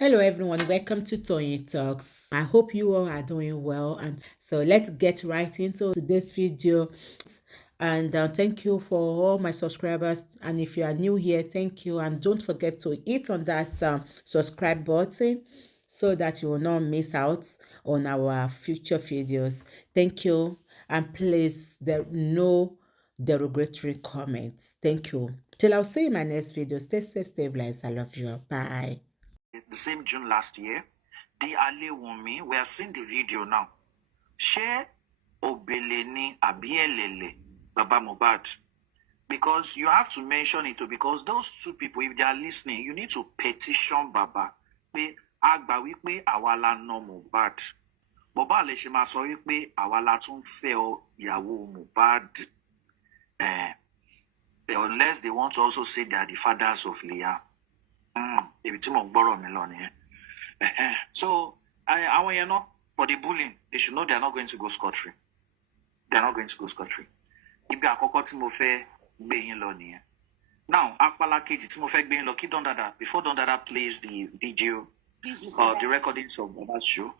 Hello everyone, welcome to Tony Talks. I hope you all are doing well, and so let's get right into today's video. And thank you for all my subscribers, and if you are new here, thank you, and don't forget to hit on that subscribe button so that you will not miss out on our future videos. Thank you, and please there no derogatory comments. Thank you. Till I'll see you in my next video. Stay safe, stay blessed. I love you. Bye. The same June last year, the Ali Wunmi, we have seen the video now. Share Obeleni Abielele Baba Muhbad. Because you have to mention it too, because those two people, if they are listening, you need to petition Baba. Pé àgbà wípé àwa la nà Muhbad. Bàbá lè ṣe máa sọ wípé àwa la tún fẹ́ ìyàwó Muhbad. Unless they want to also say they are the fathers of Leah. So I you know, for the bullying, they should know they are not going to go scot-free. They are not going to go scot-free. Ibi àkọ́kọ́ tí mo fẹ́ gbé yín lọ nìyẹn. Now, apala kejì tí mo fẹ́ gbé yín lọ kí Don Dada, before Don Dada plays the video or the recordings of Baba's show.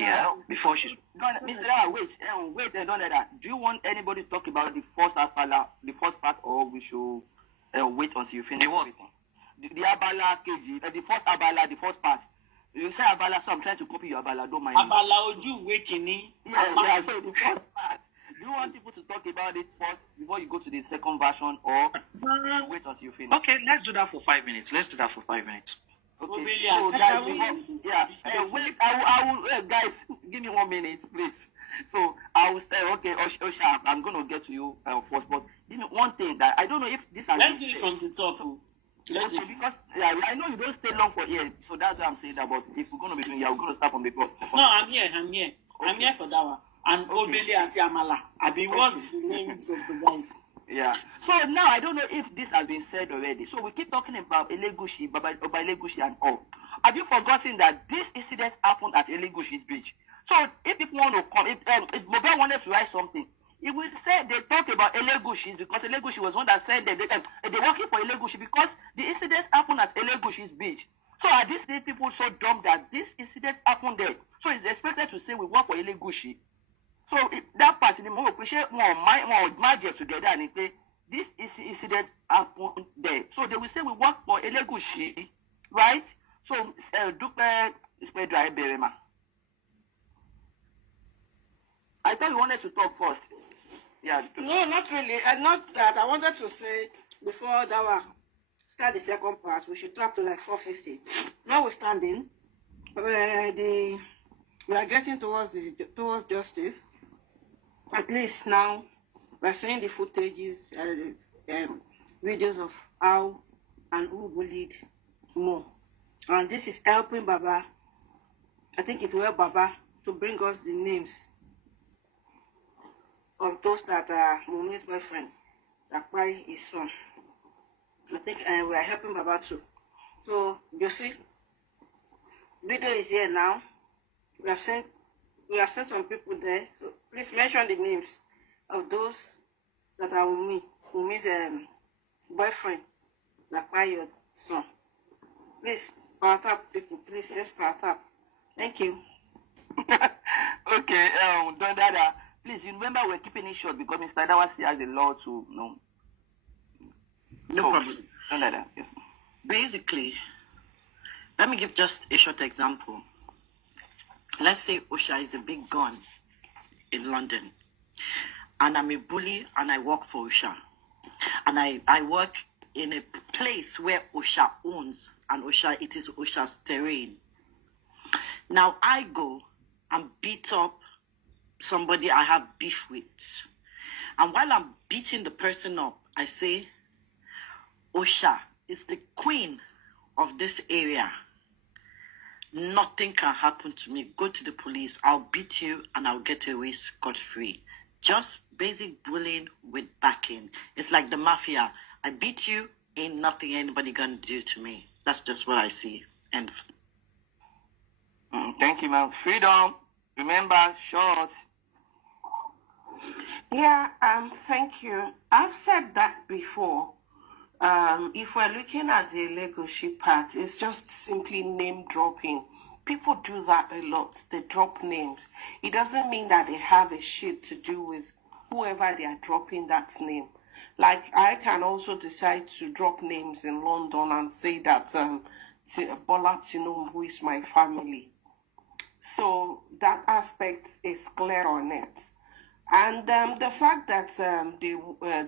Yeah, before she. Mr. Dawah, wait, Don Dada. Do you want anybody to talk about the first apala, the first part, or we should wait until you finish? The what? The abala kejì, the first abala, the first part. You say abala, so I'm trying to copy your abala. Don't mind. Abala ojú ìwé kìíní. Yeah. So the first part. Do you want people to talk about it first before you go to the second version, or wait until you finish? Okay, let's do that for 5 minutes. Let's do that for 5 minutes. Okay. So guys, wait. I will, guys, give me 1 minute, please. So I will say, okay, Osha, I'm gonna get to you first, but give me one thing that I don't know if this has. Let's do it from the top. Okay, because I know you don't stay long for here, so that's why I'm saying that. But if we're gonna be doing, we're gonna start from the top. No, I'm here. Okay. I'm here for Dawah. And Obele àti Amala. What's the names of the guys? Yeah. So now I don't know if this has been said already. So we keep talking about Elegushi, Oba Elegushi and all. Have you forgotten that this incident happened at Elegushi's beach? So if people want to come, if Muhbad wanted to write something, he would say they talk about Elegushi because Elegushi was one that said that they're working for Elegushi because the incident happened at Elegushi's beach. So are these people so dumb that this incident happened there? So it's expected to say we work for Elegushi. So that part, the more appreciate more magic together and say this incident happened there. So they will say we work for Elegushi, right? So I thought you wanted to talk first. Yeah. No, not really. Not that. I wanted to say before Dawah start the second part, we should talk to like 4:50. Notwithstanding, we are getting towards justice. At least now we are seeing the footages, videos of how and who bullied more, and this is helping Baba. I think it will help Baba to bring us the names of those that are Wunmi's boyfriend, that by his son. I think we are helping Baba too. So you see, video is here now. We have sent some people there. So please mention the names of those that are Wunmi's boyfriend, that by your son. Please power tap, people. Please, let's power tap. Thank you. Okay, Don Dada. Please, you remember we're keeping it short because Mr. Dawah has a law to know. No problem. Don't let that. Yes. Basically, let me give just a short example. Let's say Osha is a big gun in London, and I'm a bully and I work for Osha. And I work in a place where Osha owns, and it is Osha's terrain. Now I go and beat up somebody I have beef with. And while I'm beating the person up, I say, Osha is the queen of this area. Nothing can happen to me. Go to the police. I'll beat you and I'll get away scot-free. Just basic bullying with backing. It's like the mafia. I beat you, ain't nothing anybody gonna do to me. That's just what I see. And thank you, ma'am. Freedom. Remember, short. Yeah, thank you. I've said that before. If we're looking at the legacy part, it's just simply name dropping. People do that a lot. They drop names. It doesn't mean that they have a shit to do with whoever they are dropping that name. Like, I can also decide to drop names in London and say that Bola Tinubu is my family. So that aspect is clear on it. And the fact that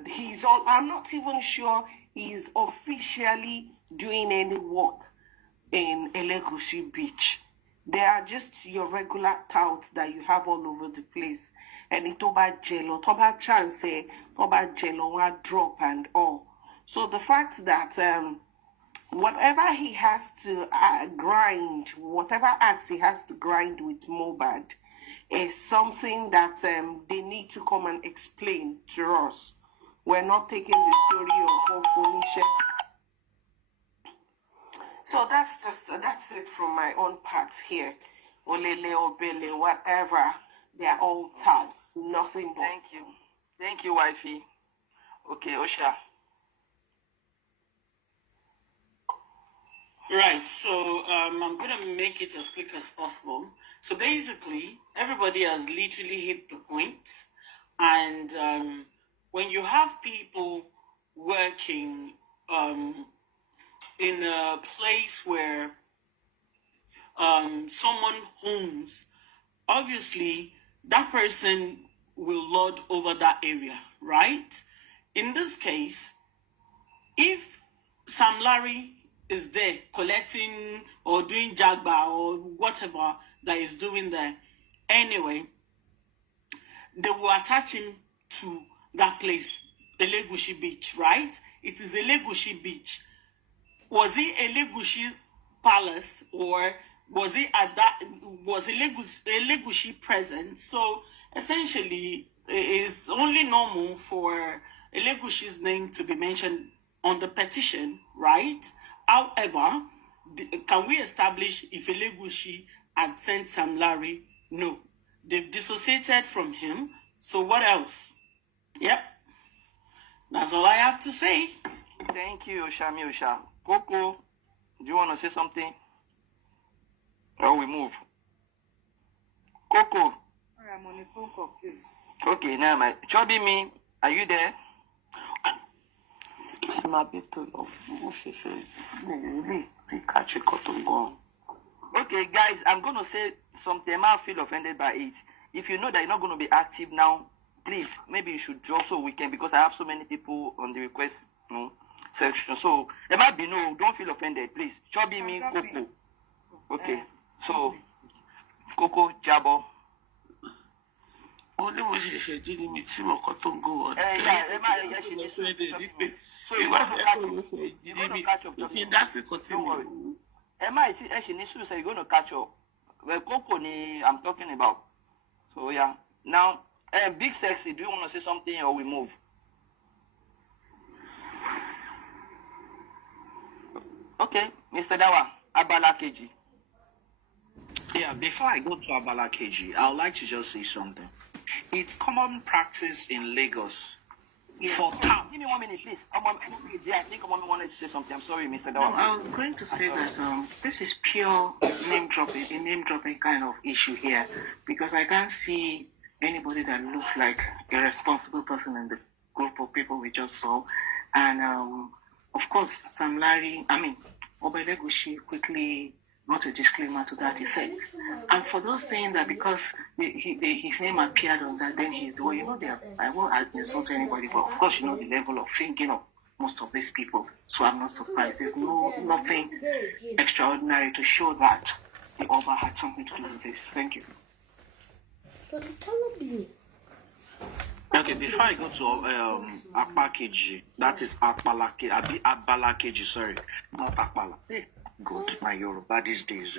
he's on, I'm not even sure he's officially doing any work in Elegushi Beach. They are just your regular touts that you have all over the place. And it toba chance, toba jello, drop and all. So the fact that whatever he has to grind, whatever acts he has to grind with Muhbad is something that they need to come and explain to us. We're not taking the story of Phoenicia. So that's it from my own part here. Olele, Obele, whatever, they're all tags, nothing but. Thank you, wifey. Okay, Osha. Right, so I'm going to make it as quick as possible. So basically, everybody has literally hit the point. And when you have people working in a place where someone owns, obviously that person will lord over that area, right? In this case, if Sam Larry is there collecting or doing jagba or whatever that is doing there, anyway, they will attach him to that place, Elegushi Beach, right? It is Elegushi Beach. Was it Elegushi Palace, or was it at that? Was Elegushi present? So essentially, it is only normal for Elegushi's name to be mentioned on the petition, right? However, can we establish if Elegushi had sent Sam Larry? No. They've dissociated from him. So what else? Yep. That's all I have to say. Thank you, Osha. Coco, do you want to say something? Or we move? Coco. I'm on the phone call, please. Okay, now my Chubby me, are you there? I'm a bit too low. Catch a cotton gone. Okay, guys, I'm going to say something. I might feel offended by it. If you know that you're not going to be active now, please, maybe you should drop so we can, because I have so many people on the request section. So, there might be no, don't feel offended, please. Chubby me, Coco. Okay, so, Coco, Jabo. Only was she didn't meet him or cotton go on. So you're going to catch up. That's the continue. Emma, she needs to say you're going to catch up. Well, Coco, I'm talking about. So, yeah. Now, Big Sexy, do you want to say something or we move? Okay, Mr. Dawah, Abala KG. Yeah, before I go to Abala KG, I would like to just say something. It's common practice in Lagos for towns. Give me 1 minute, please. I think Mom wanted to say something. I'm sorry, Mr. Dawah. No, I was going to say that this is pure name dropping kind of issue here, because I can't see anybody that looks like a responsible person in the group of people we just saw. And of course, Obelegushi quickly wrote a disclaimer to that effect. And for those saying that because his name appeared on that, then he's, well, I won't insult anybody, but of course, the level of thinking of most of these people. So I'm not surprised. There's nothing extraordinary to show that the Oba had something to do with this. Thank you. Okay, before I go to Akpa KG, that is Akpala KG, Abala KG, sorry, not Akpala. Hey, good, my Yoruba these days.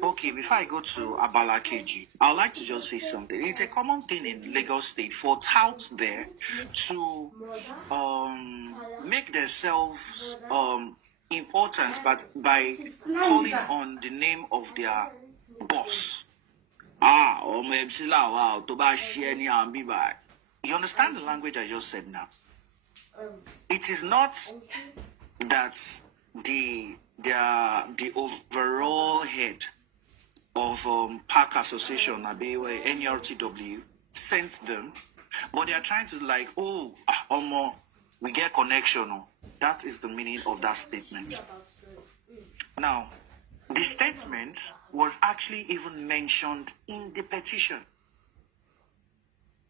Okay, before I go to Abala KG, I would like to just say something. It's a common thing in Lagos State for touts there to make themselves important, but by calling on the name of their boss. You understand the language I just said now? It is not that the overall head of Park Association, NRTW, sent them, but they are trying to like, we get connection. Oh. That is the meaning of that statement. Now, the statement was actually even mentioned in the petition.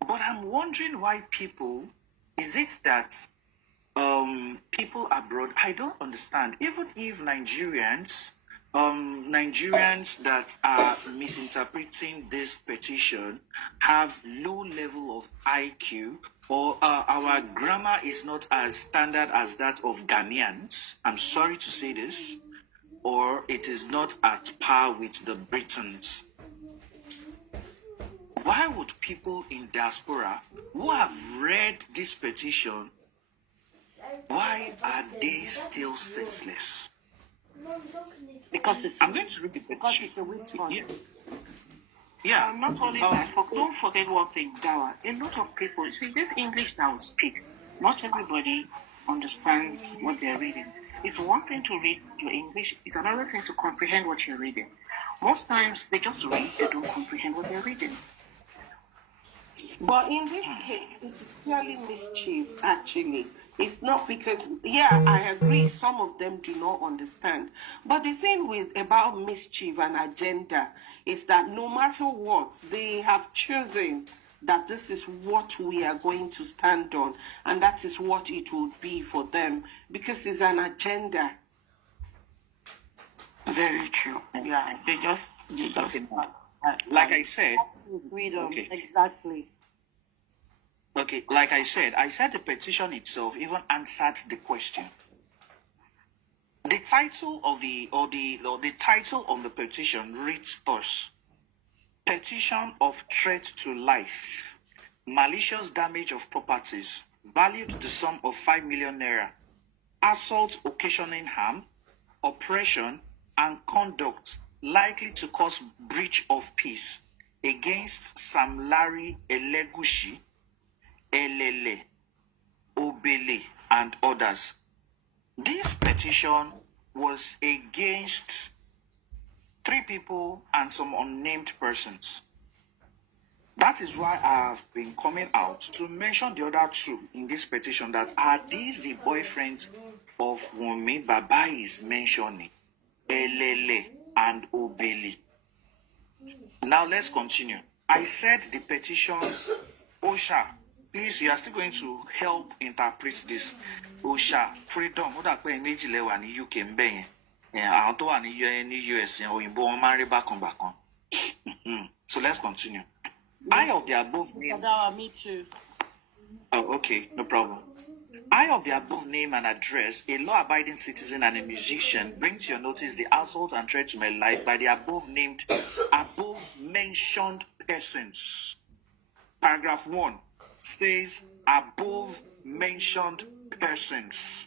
But I'm wondering why is it that people abroad, I don't understand, even if Nigerians that are misinterpreting this petition have low level of IQ, or our grammar is not as standard as that of Ghanaians, I'm sorry to say this, or it is not at par with the Britons. Why would people in diaspora who have read this petition, why are they still senseless? Because it's I'm going to read the petition. because it's a wheat fund. Yeah. Not only that, don't forget one thing, Dawah. A lot of people, see, this English that we speak, not everybody understands what they're reading. It's one thing to read your English, it's another thing to comprehend what you're reading. Most times they just read, they don't comprehend what they're reading. But in this case, it is purely mischief, actually. It's not because, I agree, some of them do not understand. But the thing about mischief and agenda is that no matter what, they have chosen that this is what we are going to stand on, and that is what it will be for them, because it's an agenda. Very true. Yeah, they just Like I said, Freedom, Okay. exactly. okay, like I said the petition itself even answered the question. The title of the title of the petition reads thus: Petition of threat to life, malicious damage of properties, valued the sum of 5 million naira, assault occasioning harm, oppression, and conduct likely to cause breach of peace against Sam Larry Elegushi, Elele, Obele, and others. This petition was against 3 people and some unnamed persons. That is why I have been coming out to mention the other 2 in this petition. That are these the boyfriends of Wunmi Baba is mentioning, Elele and Obele. Now let's continue. I said the petition, Osha, please, you are still going to help interpret this. Osha, freedom, what that in méjì lẹ wà ní UK ń bẹ̀ yẹn. Àwọn tó wà ní US yẹn, òyìnbó wọn máa ń rí bákan. So let's continue. I of the above name. Me too. Oh, okay, no problem. I of the above name and address, a law-abiding citizen and a musician, bring to your notice the assault and threat to my life by the above-mentioned persons. Paragraph 1 says above-mentioned persons.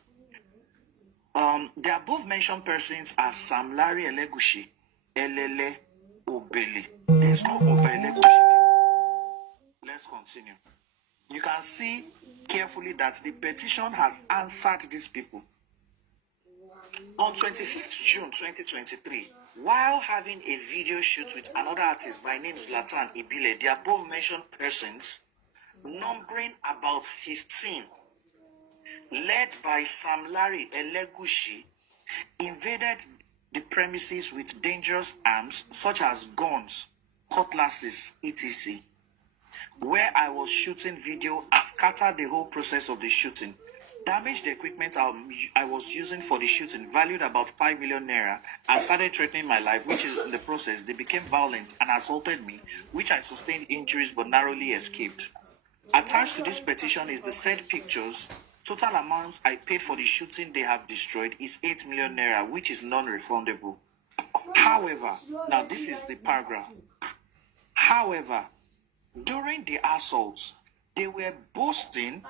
The above-mentioned persons are Sam Larry Elegushi, Elele, Obele. There's no Oba Elegushi. Let's continue. You can see carefully that the petition has answered these people. On 25th June 2023, while having a video shoot with another artist by name Zlatan Ibile, the above-mentioned persons, numbering about 15, led by Sam Larry Elegushi, invaded the premises with dangerous arms such as guns, cutlasses, etc., where I was shooting video and scattered the whole process of the shooting, damaged the equipment I was using for the shooting, valued about 5 million naira, and started threatening my life, which is in the process, they became violent and assaulted me, which I sustained injuries but narrowly escaped. Attached to this petition is the said pictures. Total amount I paid for the shooting they have destroyed is 8 million naira, which is non-refundable. However, now this is the paragraph. However, during the assaults, they were boasting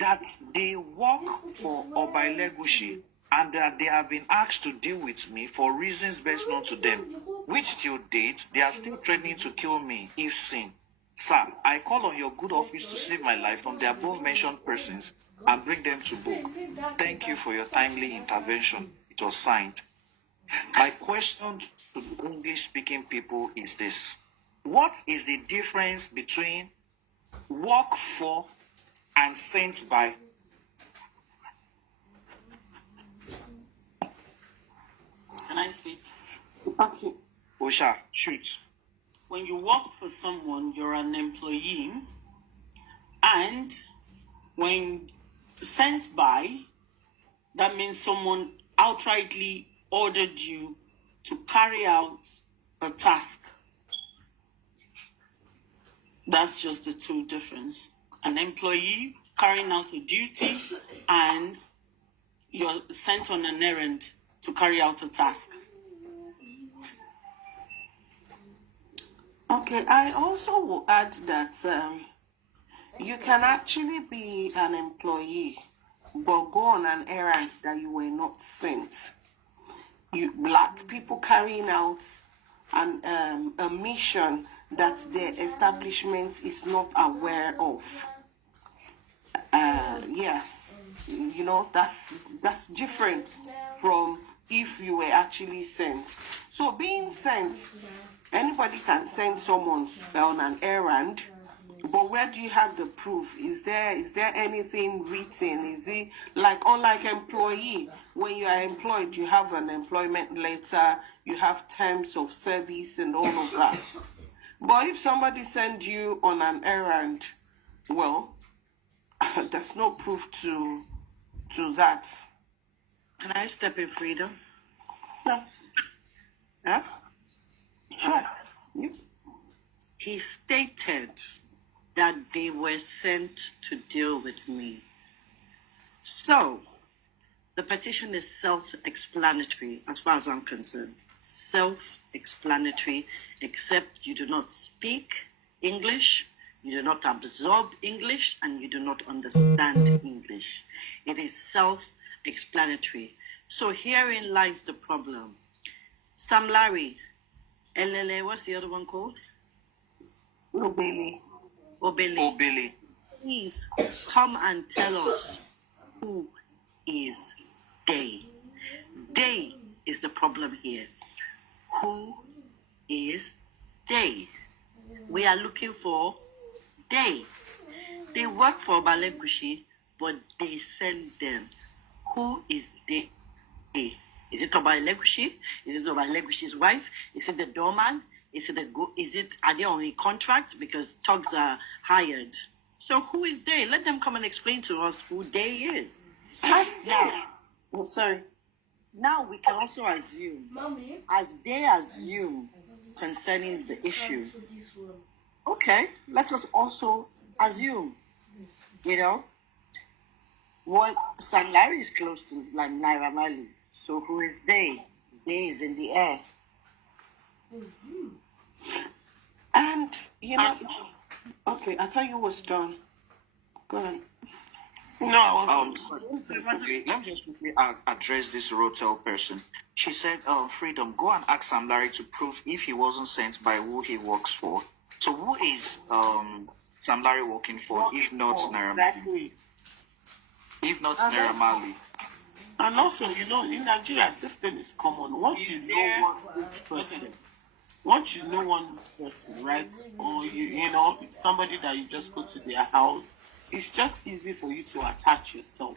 that they work for Oba Elegushi and that they have been asked to deal with me for reasons best known to them, which till date, they are still threatening to kill me if seen. Sir, I call on your good office to save my life from the above-mentioned persons and bring them to book. Thank you for your timely intervention. It was signed. My question to the English-speaking people is this. What is the difference between work for and sent by? Can I speak? Okay. Osha, shoot. When you work for someone, you're an employee. And when sent by, that means someone outrightly ordered you to carry out a task. That's just the two difference. An employee carrying out a duty, and you're sent on an errand to carry out a task. Okay, I also will add that you can actually be an employee, but go on an errand that you were not sent. You black people carrying out a mission that the establishment is not aware of. Yes, you know, that's different from if you were actually sent. So being sent, anybody can send someone on an errand, but where do you have the proof? Is there anything written? Is it like, unlike employee, when you are employed, you have an employment letter, you have terms of service and all of that. But if somebody sends you on an errand, well, there's no proof to that. Can I step in, Freedom? No. Yeah? Sure. Yeah. He stated that they were sent to deal with me. So, the petition is self-explanatory as far as I'm concerned. Self-explanatory, except you do not speak English, you do not absorb English, and you do not understand English. It is self-explanatory. So herein lies the problem. Sam Larry, LLA, what's the other one called? Obele. Obele. Please come and tell us who is they. They is the problem here. Who is they? We are looking for they. They work for Balegushi, but they send them. Who is they? Is it Obalegushi? Is it Obalegushi's wife? Is it the doorman? Are they on a contract because thugs are hired? So who is they? Let them come and explain to us who they is. Now, sorry. Now we can also assume, as they assume concerning the issue. Okay, let us also assume, what Sam Larry is close to like Naira Marley. So who is they? They is in the air. And, okay, I thought you was done. Go ahead. No, I was let me just quickly address this Rotel person. She said, Freedom, go and ask Sam Larry to prove if he wasn't sent by who he works for. So who is Sam Larry working for, if not Naira Marley? If not Naira Marley. And also, in Nigeria, this thing is common. Once you know one person, right, or somebody that you just go to their house, it's just easy for you to attach yourself.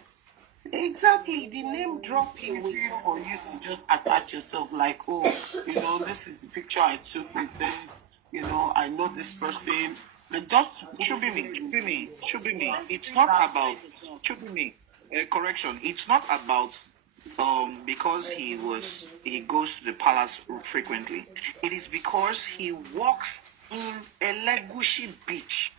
Exactly, the name dropping will be for you to just attach yourself, like, this is the picture I took with this, I know this person. And just should be me. It's not about correction. It's not about because he goes to the palace frequently. It is because he walks in Elegushi Beach.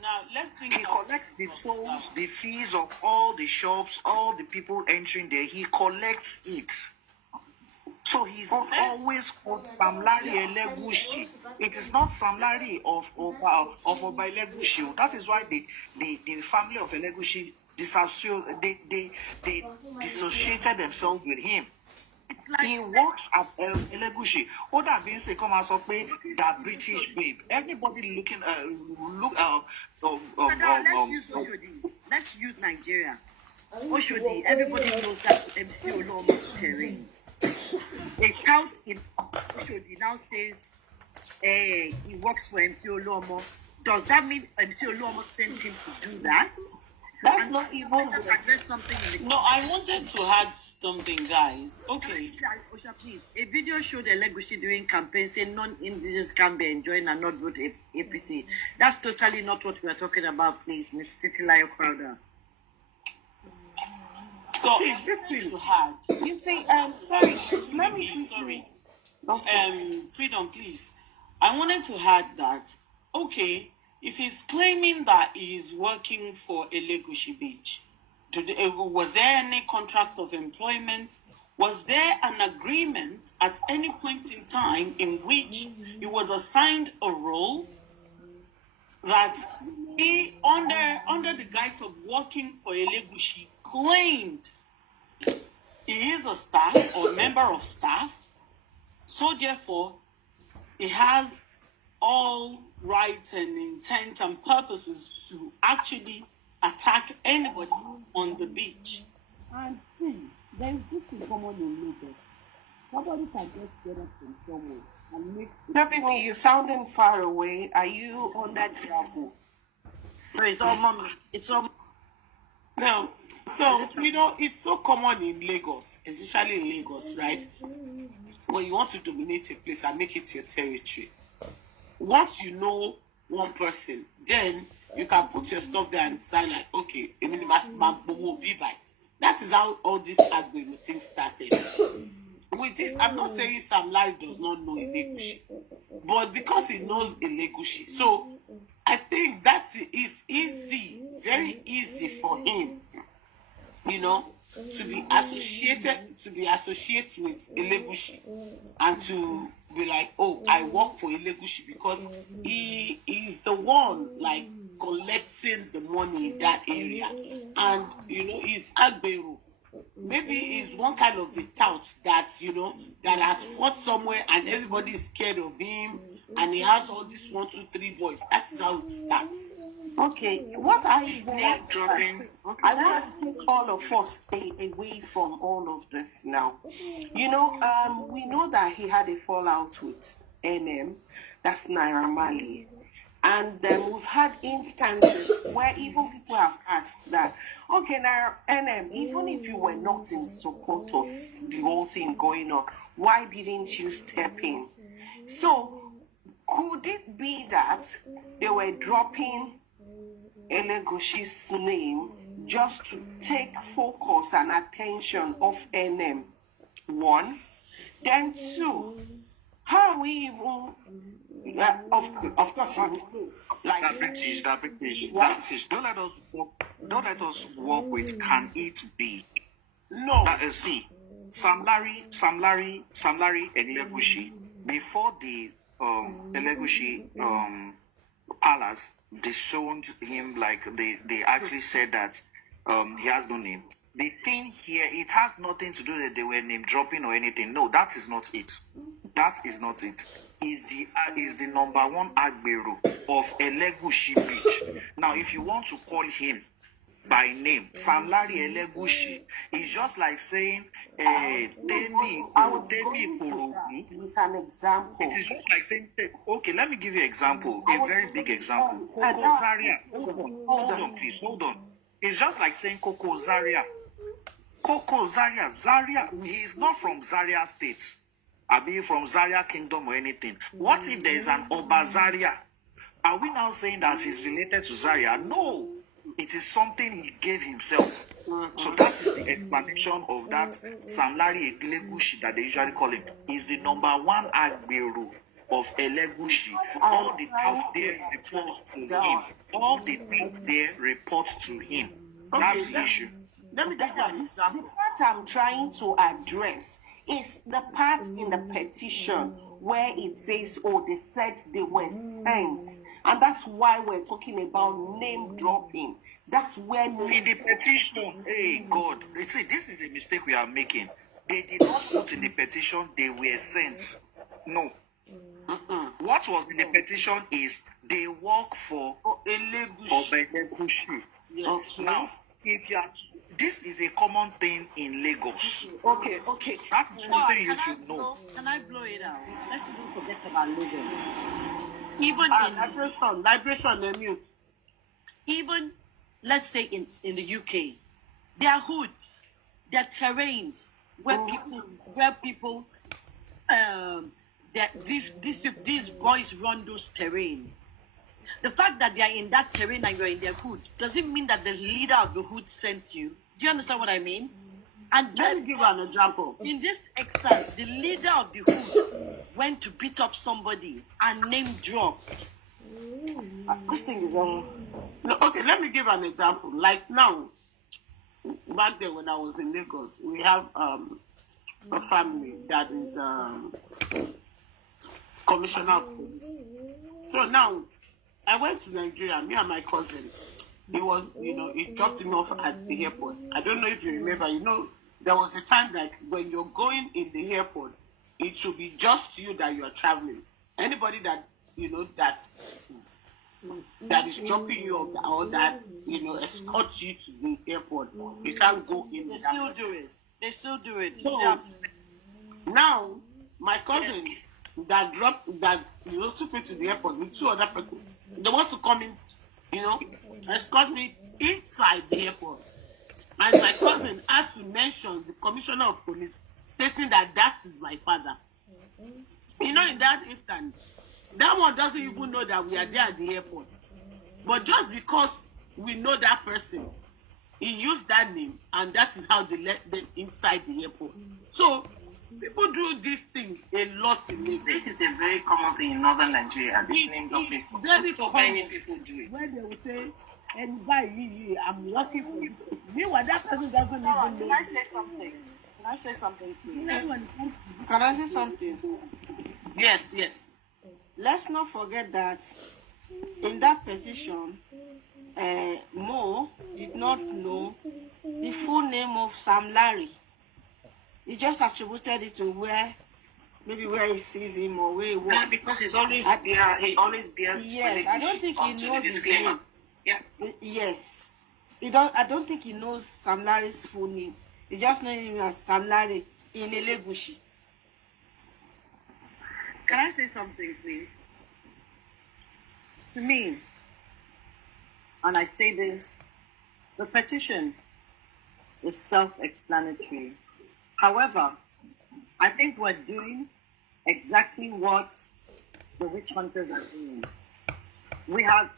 Now let's think. He collects the tolls, the fees of all the shops, all the people entering there. He collects it. So he's always called Sam Larry Elegushi. It is not Sam Larry of Oba Elegushi. That is why the family of Elegushi dissociated themselves with him. It's like he works at Elegushi. Oda being say come and say that British babe. Everybody looking now let's use Oshodi. Let's use Nigeria. Oshodi, everybody knows that's MC Olomo's terrain. A tout in Oshodi now says he works for MC Olomo. Does that mean MC Olomo sent him to do that? That's not even. Just address something in the No, I wanted to add something, guys. Okay. Osha, please. A video showed Elegushi doing campaign saying non-indigenous can be enjoying and not vote APC. That's totally not what we are talking about, please, Ms. Titilayo Crowder. So, See, to add. You see, sorry, let me. Sorry. Okay. Freedom, please. I wanted to add that, okay, if he's claiming that he is working for Elegushi Beach, was there any contract of employment? Was there an agreement at any point in time in which he was assigned a role that he, under the guise of working for Elegushi, claimed he is a staff or member of staff, so therefore he has all rights and intent and purposes to actually attack anybody on the beach. And see, there is this in common in Lagos. Somebody can just get up from somewhere and make. Debbie, you're sounding far away. Are you on that level? No, it's all mommy. It's all. No. So, it's so common in Lagos, especially in Lagos, right? When you want to dominate a place and make it your territory. Once you know one person, then you can put your stuff there and decide like, okay, that is how all this Agbero thing started. With it, I'm not saying Sam Larry does not know Elegushi, but because he knows Elegushi, so I think that is easy, very easy for him, to be associated with Elegushi and to be like, oh, I work for Elegushi because he is the one like collecting the money in that area, and he's Agbero. Maybe he's one kind of a tout that that has fought somewhere and everybody is scared of him, and he has all these 1, 2, 3 boys. That is how it starts. Okay, what I want to take all of us away from all of this now. We know that he had a fallout with NM, that's Naira Marley. And we've had instances where even people have asked that, okay, now, NM, even if you were not in support of the whole thing going on, why didn't you step in? So, could it be that they were dropping Elegushi's name just to take focus and attention off NM? One. Then two, how we even... of course, like that British. Don't let us work with can it be? No. See, Sam Larry, Elegushi, before the Elegushi palace, they showed him like they actually said that he has no name. The thing here, it has nothing to do that they were name dropping or anything. No, that is not it. That is not it. Is the number one Agbero of Elegushi Beach. Now, if you want to call him by name, Sam Larry Elegushi, is just like saying Temi Korobi. With an example. It is just like saying, okay, let me give you an example, a very big example. Koko Zaria. Hold on, please, hold on. It's just like saying Koko Zaria. Koko Zaria. Zaria, he is not from Zaria State. Are being from Zaria Kingdom or anything. What if there is an Oba Zaria? Are we now saying that he's related to Zaria? No, it is something he gave himself. So that is the explanation of that Sam Larry Elegushi that they usually call him. He's the number one Agbero of Elegushi. All the touts there report to him. All the touts there report to him. That's the issue. Let me give you an example. The part I'm trying to address is the part in the petition where it says, oh, they said they were sent. And that's why we're talking about name dropping. That's where... In the petition, hey, God, see, this is a mistake we are making. They did not put in the petition they were sent. No. What was in the petition is they work for Obelegushi. Okay. Now, if you are, this is a common thing in Lagos. Okay. That's something you should know. Can I blow it out? Let's even forget about Lagos. Even Vibration, they mute. even let's say in the UK, there are hoods, there are terrains where people these boys run those terrain. The fact that they are in that terrain and you're in their hood doesn't mean that the leader of the hood sent you. Do you understand what I mean? And Let me give you an example. in this instance, the leader of the hood went to beat up somebody and name dropped. This thing is on. No, okay, let me give an example. Like now, back then when I was in Lagos, we have a family that is commissioner of police. So now, I went to Nigeria, me and my cousin. He was, he dropped him off at the airport. I don't know if you remember, there was a time like when you're going in the airport, it should be just you that you are traveling. Anybody that, that is dropping you off or that, escorts you to the airport, you can't go in. They still do it. They still do it. So, now, my cousin that took me to the airport with two other people, they want to come in, escort me inside the airport. And my cousin had to mention the commissioner of police, stating that is my father. In that instant, that one doesn't even know that we are there at the airport. But just because we know that person, he used that name, and that is how they let them inside the airport. So, people do these things a lot in Lagos. This is a very common thing in northern Nigeria. This name of It's people. very So common. many people do it. When they will say, anybody, I'm working for you. Meanwhile, that person doesn't even know. Can I say something? Please? Can I say something? Yes. Let's not forget that in that petition, Mo did not know the full name of Sam Larry. He just attributed it to where he sees him or where he Yeah, works. because he always bears. Yes, I don't think he up to knows the his disclaimer. name. Yeah. Yes. I don't think he knows Sam Larry's full name. He just knows him as Sam Larry in Elegushi. Can I say something, please? To me, and I say this, the petition is self-explanatory. However, I think we're doing exactly what the witch hunters are doing. We have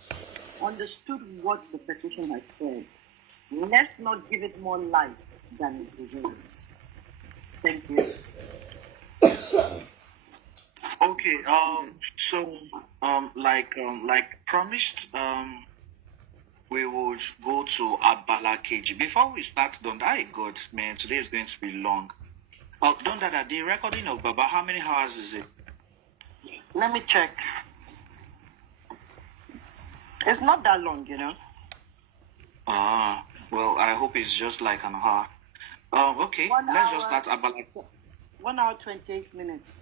understood what the petition has said. Let's not give it more life than it deserves. Thank you. Okay, so like promised, we would go to Abala KG. Before we start, don't I God, man, today is going to be long. Don't that the recording of Baba, how many hours is it? Let me check. It's not that long, Well, I hope it's just like an hour. Okay, 1 let's just hour. start Abala. 1 hour, 28 minutes.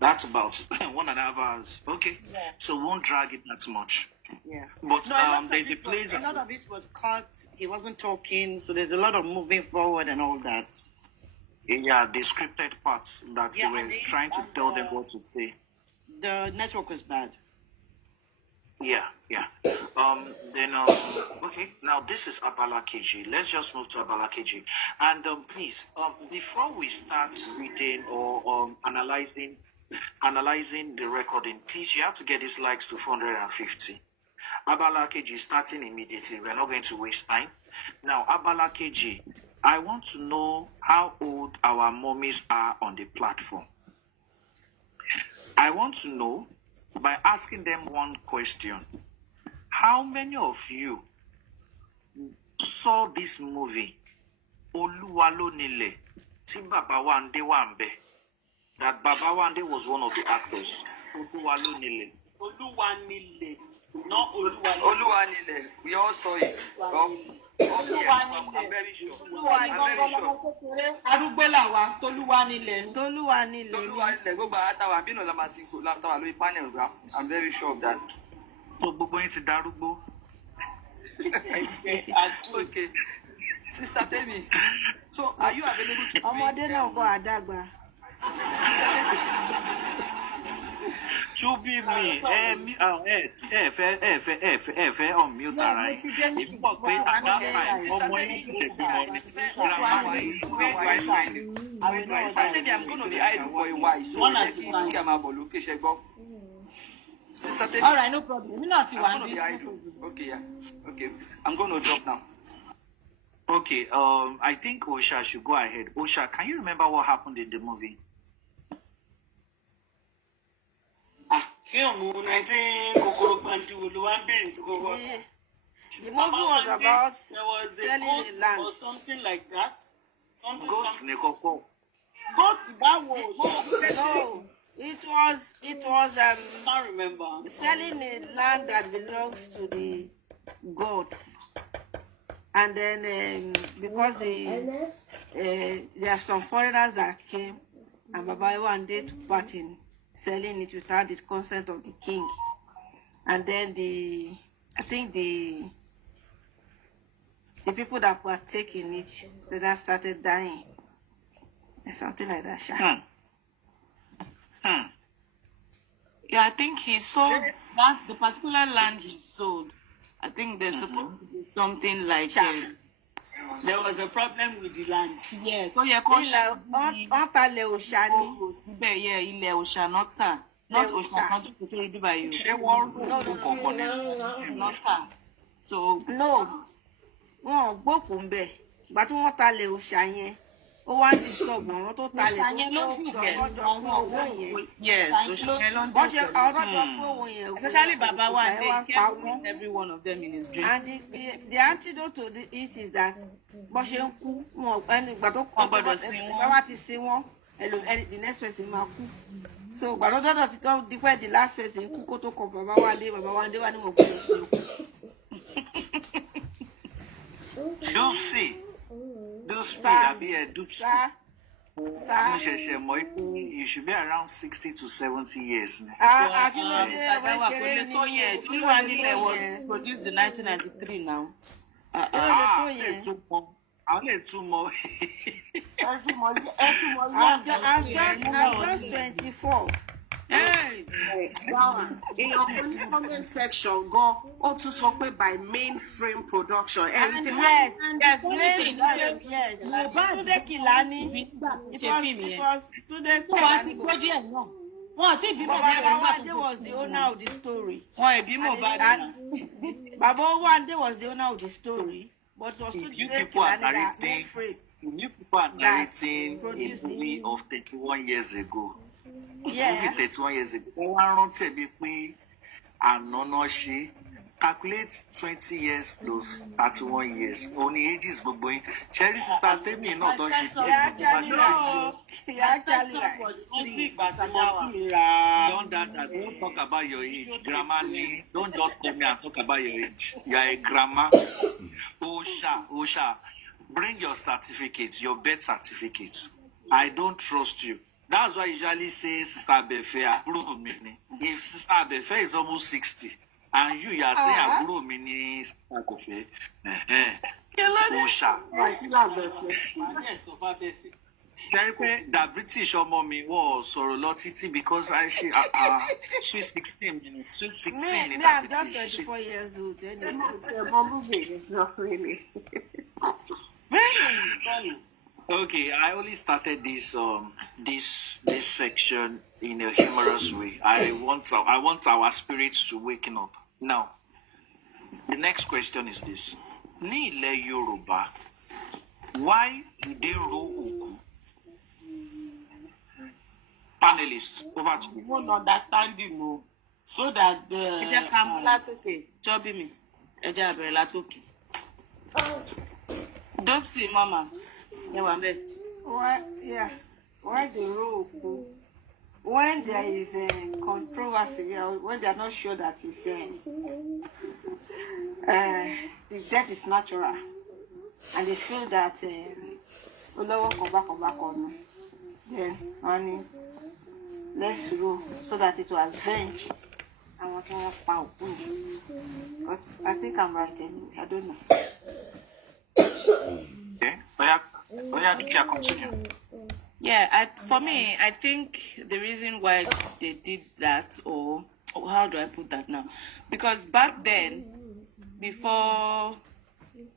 That's about 1.5 hours. Okay, Yeah. so we won't drag it that much. Yeah. But No, a lot there's a of it place. was- a lot of it was cut. He wasn't talking, so there's a lot of moving forward and all that. Yeah, the scripted parts that Yeah, they and were they- trying to and, tell them what to say. The network was bad. Yeah. Then okay. Now this is Abala KG. Let's just move to Abala KG. And please, before we start reading or analyzing the recording, please, you have to get these likes to 450. Abala KG starting immediately. We're not going to waste time. Now, Abala KG, I want to know how old our mommies are on the platform. I want to know by asking them one question. How many of you saw this movie, Oluwalonile, tí Baba Wande Wambe? That Baba Wande was one of the actors. Oluwalonile. Oluwanile. Not Oluwanile. Oluwanile. We all saw it. Oh, yeah. I'm very sure. I'm very sure. Arúgbélàwà Tolúwanilẹ̀. Oluwanile. Go back. I'm very sure of that. So gbogbo yín ti darúgbó. Okay. Sister Temi. So are you available to Ọmọdé náà kọ́ àdàgbà. To be me, fẹ́ unmute ara yín. Èmi mọ̀ pé at that time, ọmọ yín ṣẹ̀ṣẹ̀ bímọ ni. Sister Temi, I'm going to be idle for a while. So I think I'm about location. Sister Temi. All right, no problem. I'm going to be idle. Okay, yeah. Okay. I'm going to drop now. Okay, I think Osha should go ahead. Osha, can you remember what happened in the movie? Fíìmù 19 Kòkòrò Pàǹtí wo ló wá ń bèrè tó kọ́kọ́? The movie was about There was a selling goat the land. or something like that. Ghost ni kọ́kọ́. Goat báwo? No, it was I can't remember. selling a land that belongs to the gods, and then because there are some foreigners that came, and Baba one day took part in selling it without the consent of the king, and then I think the people that were taking it, they then started dying, or something like that. Sha. Yeah, I think he sold that the particular land he sold. I think there's supposed to be something like There was a problem with the land. yeah. So yeah, cause Ọ̀tàlẹ̀ òòṣà ni. síbẹ̀ yeah, ilẹ̀ òòṣà náà tà. Not òòṣà kan jókòó sórí bíbá yìí. Ṣé wọ́n rò ó kọ̀ọ̀kan ní? Not tà. So No, wọn ò gbókùn ń bẹ̀. Ìgbà tí wọ́n talẹ̀ òòṣà yẹn, ó wá ń disturb àwọn tó talẹ̀ òòṣà yẹn ló tó dùn jọ bẹ́ẹ̀. lọ́jọ́ fún owó yẹn. Yes, òòṣà yẹn ló ń Wọ́n ṣe dùn àwọn pẹ̀lú. lọ́jọ́ fún owó yẹn. Especially Baba wa, òòṣà yẹn wá ń they pa kept wọ́n. every one of them in his dream. And the antidote to it is that bọ́ ṣe ń kú wọn ẹni ìgbà tó Wọ́n gbọ́dọ̀ sin wọ́n. bá wá ti sin wọ́n the next person máa kú. So ìgbà tó dọ́dọ̀ ti tọ́ dípẹ́ the last person kú kó tó kọ bàbá wa dé wá ní mo gbọ́dọ̀ sin òkú. Dupsy àbí Dupsy. Sá Mo ṣẹ̀ṣẹ̀ mọ̀ pé you should be around 60 to 70 years ni. Akílódé Baba kò wẹ́kẹ̀rẹ́ lè tó ní yẹn. Tolúwanilẹ̀ was produced in 1993 now. Àwọn lè tún mọ. I'm just 24. Èèyàn kan ní comment section gan ó tún sọ pé by mainframe production. And yes, Túndé Kìlání. Túndé Kìlání. Wọ́n ti bímọ Baba bí Owande was the owner of the story. wọ́n ìbímọ bá dùn. Baba Owande was the owner of the story, but it was You Túndé people are Kìlání that narrating. made free. You people are narrating a producing. movie of 31 years ago. Yeah. Movie 31 years ago. Wọ́n wá rántí ẹ̀ bíi pé àná náà ṣe. Calculate 20 years plus 31 years. Only ages gbogbo yín. Cherry sister Temi náà tó ṣe He actually right. Don't talk about your age. Grandma ni. Don't just come here and talk about your age. You are a grandma. Osha, bring your certificate, your birth certificate. I don't trust you. That's why I usually say Sister Abefe, àbúrò mi ni. If Sister Abefe is almost 60, and you are saying àbúrò mi ni Sister Abefe, Osha. The British ọmọ mi wọ́n sọ̀rọ̀ lọ títí because I ṣe sweet 16 minutes, sweet 16 in Me, I'm that just British. 24 years old. Anyway. Not really. Okay, I only started this this section in a humorous way. I want our spirits to waken up. Now, the next question is this: Ní ilẹ̀ Yorùbá, why do they ro òkú? Panelists, over to you. Wọ́n understand you o. So that the. Ẹ jẹ́ ká mú látòkè. Jọ́bí mi. Ẹ jẹ́ àbẹ̀rẹ̀ látòkè. Dopsy mama. Ẹ wà bẹ́ẹ̀. Why the rope? when there is a controversy, or when they are not sure that the death is natural, and they feel that Olowo come back on, then money, let's rule so that it will avenge. I want to have power. But I think I'm right anyway. I don't know. Okay. Oya, continue. Yeah, for me, I think the reason why they did that, or how do I put that now? Because back then, before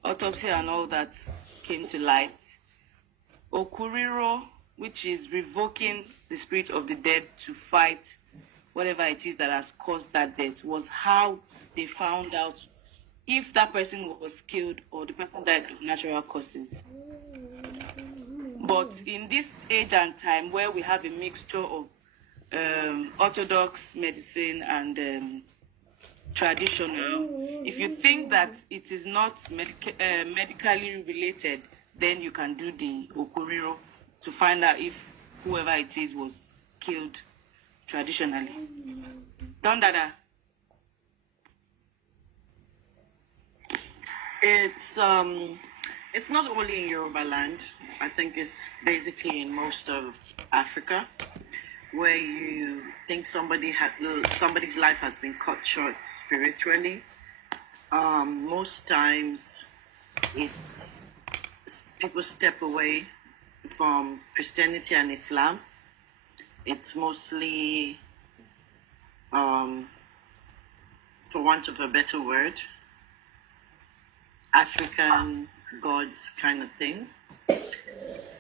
autopsy and all that came to light, Okuriro, which is revoking the spirit of the dead to fight whatever it is that has caused that death, was how they found out if that person was killed or the person died of natural causes. But in this age and time where we have a mixture of orthodox medicine and traditional, if you think that it is not medically related, then you can do the Okuriro to find out if whoever it is was killed traditionally. Don Dada. It's not only in Yoruba land. I think it's basically in most of Africa, where you think somebody's life has been cut short spiritually. Most times, people step away from Christianity and Islam. It's mostly, for want of a better word, African gods kind of thing,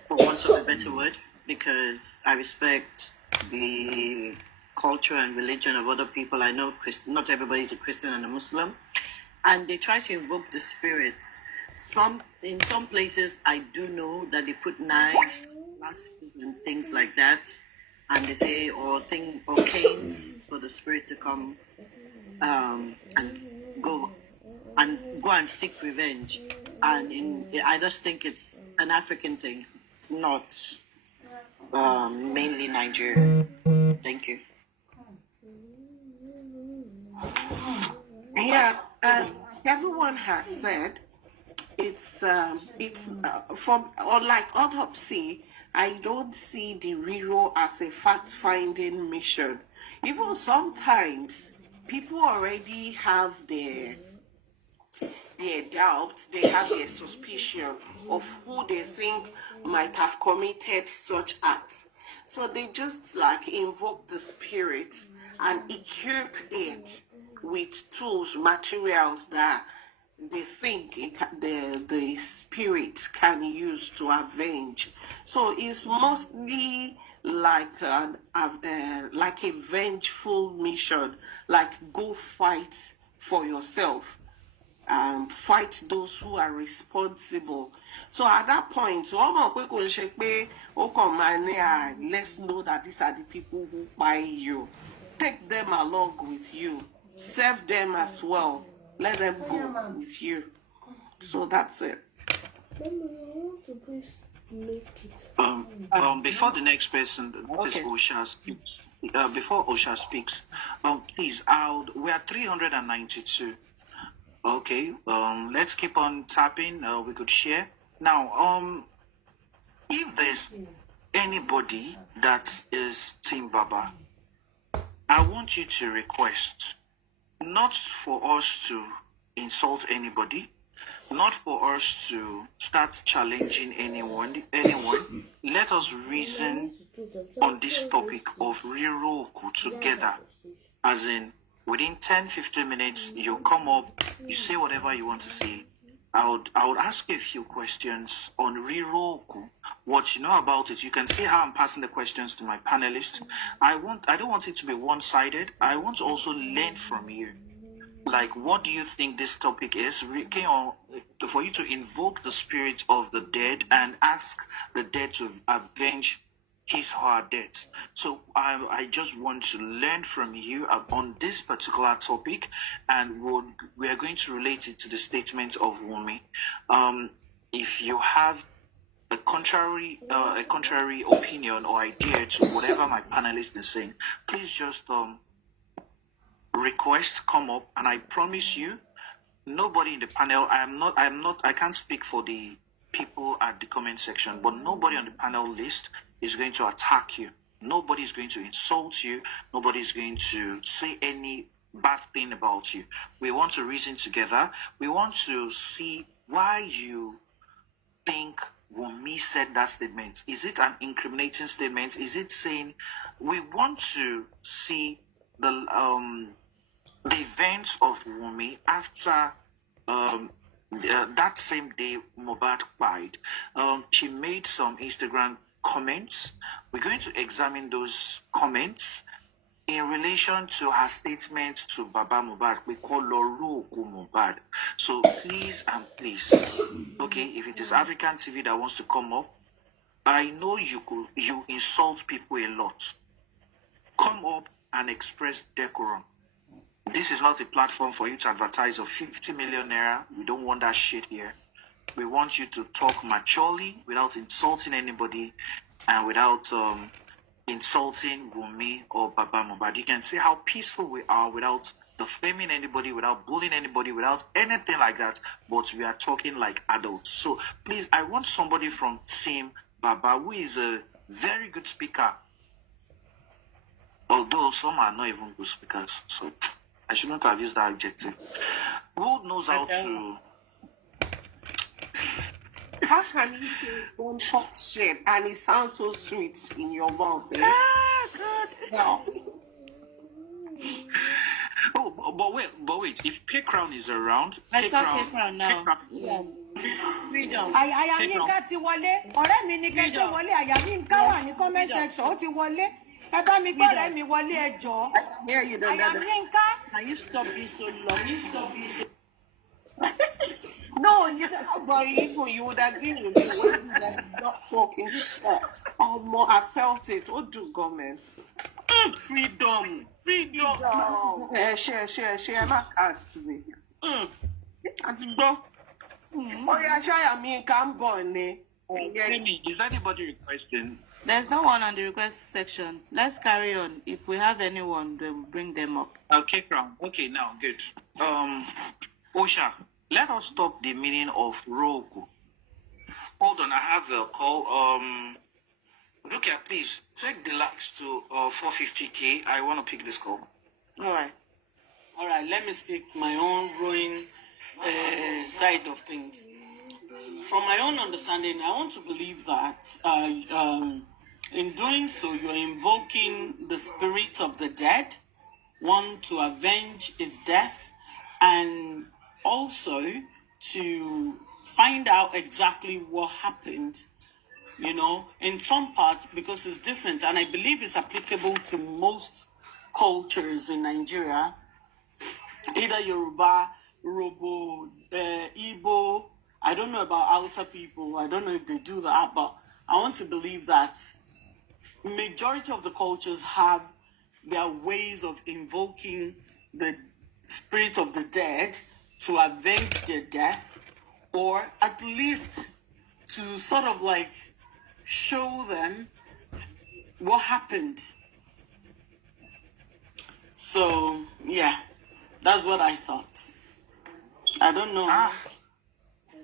for want of a better word, because I respect the culture and religion of other people. I know not everybody is a Christian and a Muslim, and they try to invoke the spirits. In some places, I do know that they put knives, glasses, and things like that, and they say or canes for the spirit to come and go and seek revenge. And I just think it's an African thing, not mainly Nigerian. Thank you. Yeah, everyone has said it's from, unlike autopsy, I don't see the rero as a fact-finding mission. Even sometimes people already have their doubt, they have their suspicion of who they think might have committed such acts. So they just like invoke the spirit and equip it with tools, materials that they think the spirit can use to avenge. So it's mostly like a vengeful mission, like go fight for yourself. Fight those who are responsible. So at that point, let's know that these are the people who buy you. Take them along with you. Serve them as well. Let them go with you. So that's it. Before the next person, this Osha speaks. Before Osha speaks, please, we are 392. Okay, let's keep on tapping. We could share now. If there's anybody that is Team Baba, I want you to request, not for us to insult anybody, not for us to start challenging anyone. Let us reason on this topic of Riroku together, as in within 10-15 minutes, you come up, you say whatever you want to say. I would ask you a few questions on Riroku, what you know about it. You can see how I'm passing the questions to my panelists. I don't want it to be one-sided. I want to also learn from you. Like, what do you think this topic is? For you to invoke the spirit of the dead and ask the dead to avenge his or her death. So I just want to learn from you on this particular topic, and we are going to relate it to the statement of Wunmi. If you have a contrary opinion or idea to whatever my panelist is saying, please just request, come up, and I promise you, nobody in the panel, I can't speak for the people at the comment section, but nobody on the panel list is going to attack you. Nobody is going to insult you. Nobody is going to say any bad thing about you. We want to reason together. We want to see why you think Wunmi said that statement. Is it an incriminating statement? Is it saying we want to see the events of Wunmi after that same day Muhbad died? She made some Instagram comments. We're going to examine those comments in relation to her statement to Baba Muhbad. We call Loruku Muhbad. So please and please, okay, if it is African TV that wants to come up, I know you insult people a lot. Come up and express decorum. This is not a platform for you to advertise of 50 million naira. We don't want that shit here. We want you to talk maturely without insulting anybody and without insulting Wunmi or Baba Muhbad. You can see how peaceful we are without defaming anybody, without bullying anybody, without anything like that. But we are talking like adults. So please, I want somebody from Team Baba who is a very good speaker. Although some are not even good speakers. So I shouldn't have used that adjective. Who knows how to... How can you say don't talk shit and it sounds so sweet in your mouth? Eh? God. No. Oh, but wait. If K Crown is around, I saw K Crown now. Yeah. Freedom. àyà Yínká ti wọlé, ọ̀rẹ́ mi ní kẹ́kẹ́ wọlé, àyà Yínká wà ní comment section, ó ti wọlé. Ẹ bá mi gbọ́ ọ̀rẹ́ mi wọlé ẹ jọ̀ọ́. Yeah, you don't Àyà know. Yínká. Can you stop being so long? No, you don't, but even you would agree with me when you are not talking shit. Or more, I felt it. What do government? Freedom. Share my cast me. Àti gbọ́. Oh yeah, share me can born. Amy, is anybody requesting? There's no one on the request section. Let's carry on. If we have anyone, then we'll bring them up. Okay, Crown. Okay, now good. Osha, let us stop the meaning of Roku. Hold on, I have the call. Look here, please take the likes to 450k. I want to pick this call. All right. Let me speak my own growing side of things. From my own understanding, I want to believe that in doing so, you're invoking the spirit of the dead, one to avenge his death, and also to find out exactly what happened, in some parts, because it's different, and I believe it's applicable to most cultures in Nigeria, either Yoruba, Robo, Igbo. I don't know about Hausa people. I don't know if they do that, but I want to believe that majority of the cultures have their ways of invoking the spirit of the dead to avenge their death, or at least to sort of like show them what happened. So, yeah, that's what I thought. I don't know.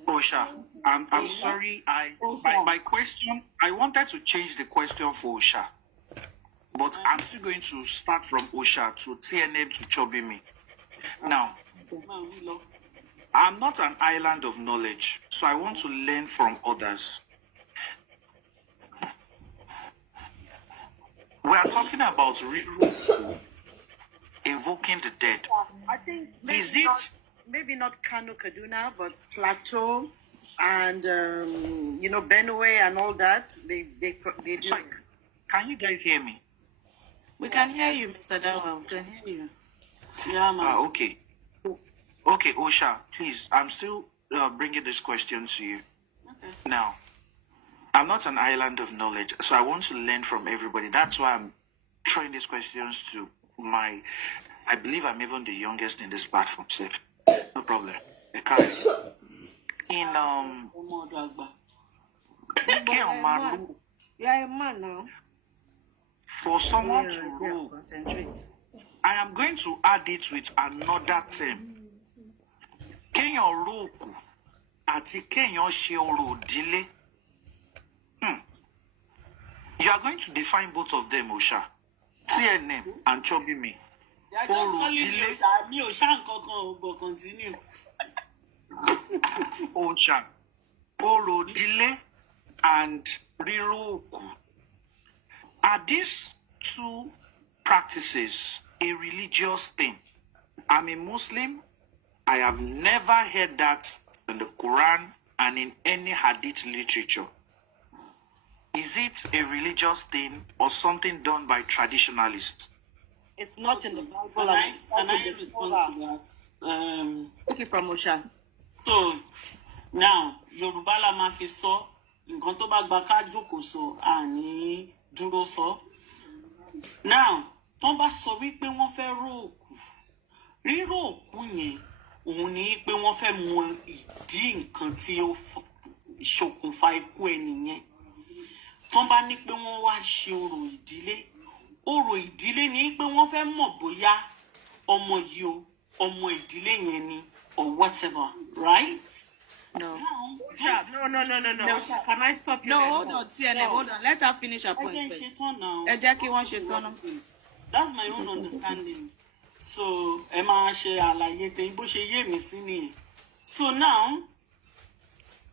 Osha, I'm sorry. My question, I wanted to change the question for Osha, but I'm still going to start from Osha to TNM to Chobimi. Now, I'm not an island of knowledge, so I want to learn from others. We are talking about invoking the dead. I think maybe not Kano, Kaduna, but Plateau and Benue and all that. They do. Sorry, can you guys hear me? We can hear you, Mr. Dawah. We can hear you. Yeah, man. Okay. Okay, Osha, please. I'm still bringing this question to you. Okay. Now, I'm not an island of knowledge, so I want to learn from everybody. That's why I'm throwing these questions to I believe I'm even the youngest in this platform, sir. No problem. In Kéèyàn máa rò. You are a man now. For someone to Yeah, rule, concentrate. I am going to add it with another term. Kéèyàn rò òkú àti kéèyàn ṣe orò ìdílé. You are going to define both of them, Osha. TNM and Chobimi. Orò ìdílé. Mi ò ṣá nǹkan kan ò gbọ́ continue. Osha. Orò ìdílé and rírò òkú. Are these two practices a religious thing? I'm a Muslim. I have never heard that in the Quran and in any hadith literature. Is it a religious thing or something done by traditionalists? It's not in the Bible. Can I respond to that? Okay, from Osha. So, now, Yorùbá la máa fi sọ, nǹkan tó bá gba ká jókòó sọ, àní dúró sọ. Now, tó bá sọ wípé wọ́n fẹ́ ró òkú, ríró òkú yẹn, òun ni pé wọ́n fẹ́ mọ ìdí nǹkan tí ó ṣokùnfà ikú ẹni yẹn. Tó bá ní pé wọ́n wá ṣe orò ìdílé ni pé wọ́n fẹ́ mọ̀ bóyá ọmọ yìí o, ọmọ ìdílé yẹn ni or whatever, right? No. No. Can I stop you? No, hold on, TNM, hold on. Let her finish her point first. Jackie wants to turn on. That's my own understanding. So, ẹ máa ṣe àlàyé tẹ̀yìn bó ṣe yé mi sí nìyẹn. So now,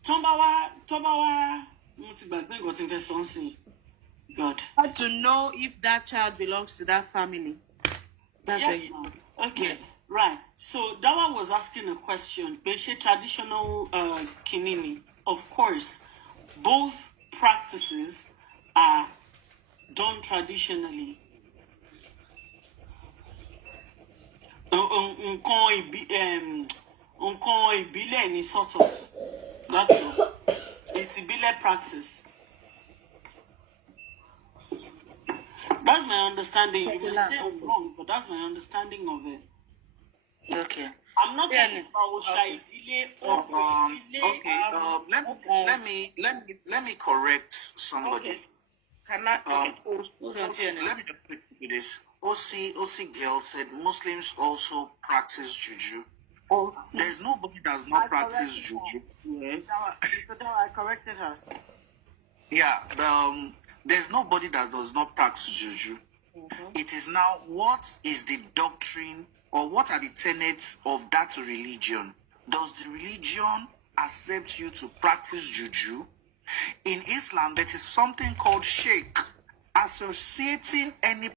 tó bá wá, mo ti gbàgbé nǹkan tí n fẹ́ sọ ń sìn. God. How to know if that child belongs to that family? That's Yes, ma'am. Okay, right. So Dawah was asking a question. Beshe traditional kinini. Of course, both practices are done traditionally. Nǹkan ìbílẹ̀ ni sort of. That's all. It's ìbílẹ̀ practice. That's my understanding. You might say I'm wrong, but that's my understanding of it. Okay. I'm not talking about shy delay or delay. Okay. Let me correct somebody. Okay. Can I? Let me just quickly do this. OC girl said Muslims also practice juju. There's nobody that does not practice juju. Yes. I corrected her. Yeah. There's nobody that does not practice juju. Mm-hmm. It is now what is the doctrine or what are the tenets of that religion? Does the religion accept you to practice juju? In Islam, there is something called sheikh, associating any